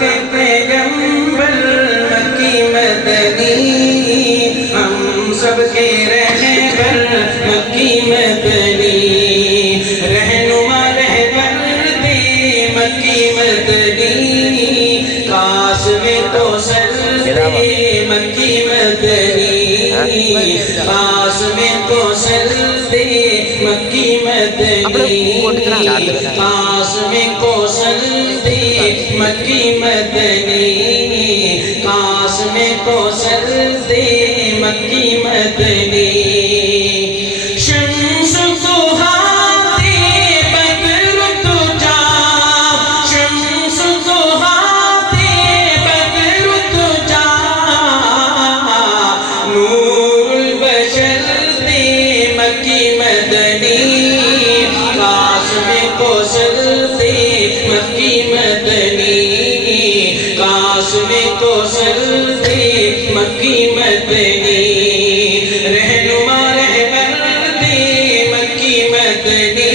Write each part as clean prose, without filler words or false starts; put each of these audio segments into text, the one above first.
کے پیغمبر مکی مدنی، ہم سب کے رہبر مکی مدنی، رہنما رہبر دے مکی مدنی، کاش میں تو سر دے مکی مدنی، کاش میں تو سر دے مکی مدنی، کاش میں کو سر دے مکی مدنی، کاش میں کو سر دے مکی مدنی، شمس ضحیٰ دے بدر تجا، شمس ضحیٰ دے بدر تجا، نور البشر دے مکی مدنی، کاش میں کو سر دے مکی مدنی، کاش میں کو سر دے مکی مدنی، رہنما رہبر دے مکی مدنی،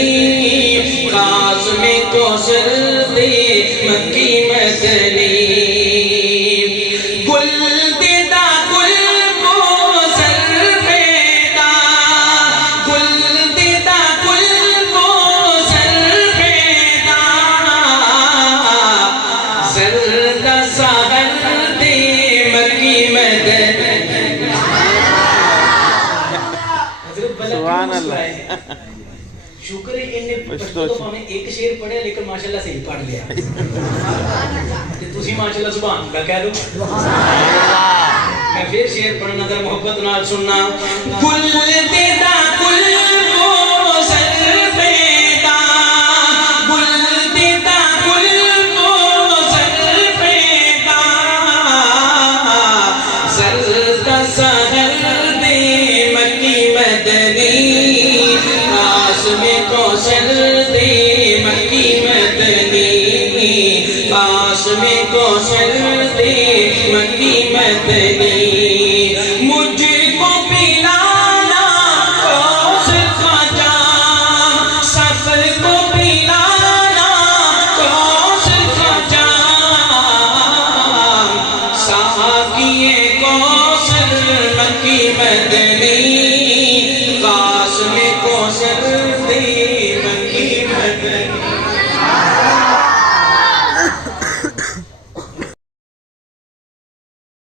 کاش میں کو سر دے مکی مدنی، گل دیدہ گل کو سر پیدا، گل دیدہ گل کو سر پیدا، زرد سحر دے مکی مدنی۔ سبحان اللہ، شکر ہے انہیں پڑھنے میں ایک شعر پڑھے لیکن ماشاءاللہ صحیح پڑھ لیا، تسی ماشاءاللہ سبحان اللہ کہہ دو، میں پھر شعر پڑھنا ذرا محبت نال سننا، گل دیدہ گل کو سر پیدا، گل دیدہ گل کو سر پیدا، زرد سحر دے مکی مدنی، کاش میں کو سر دے مکی مدنی، کاش میں کو سر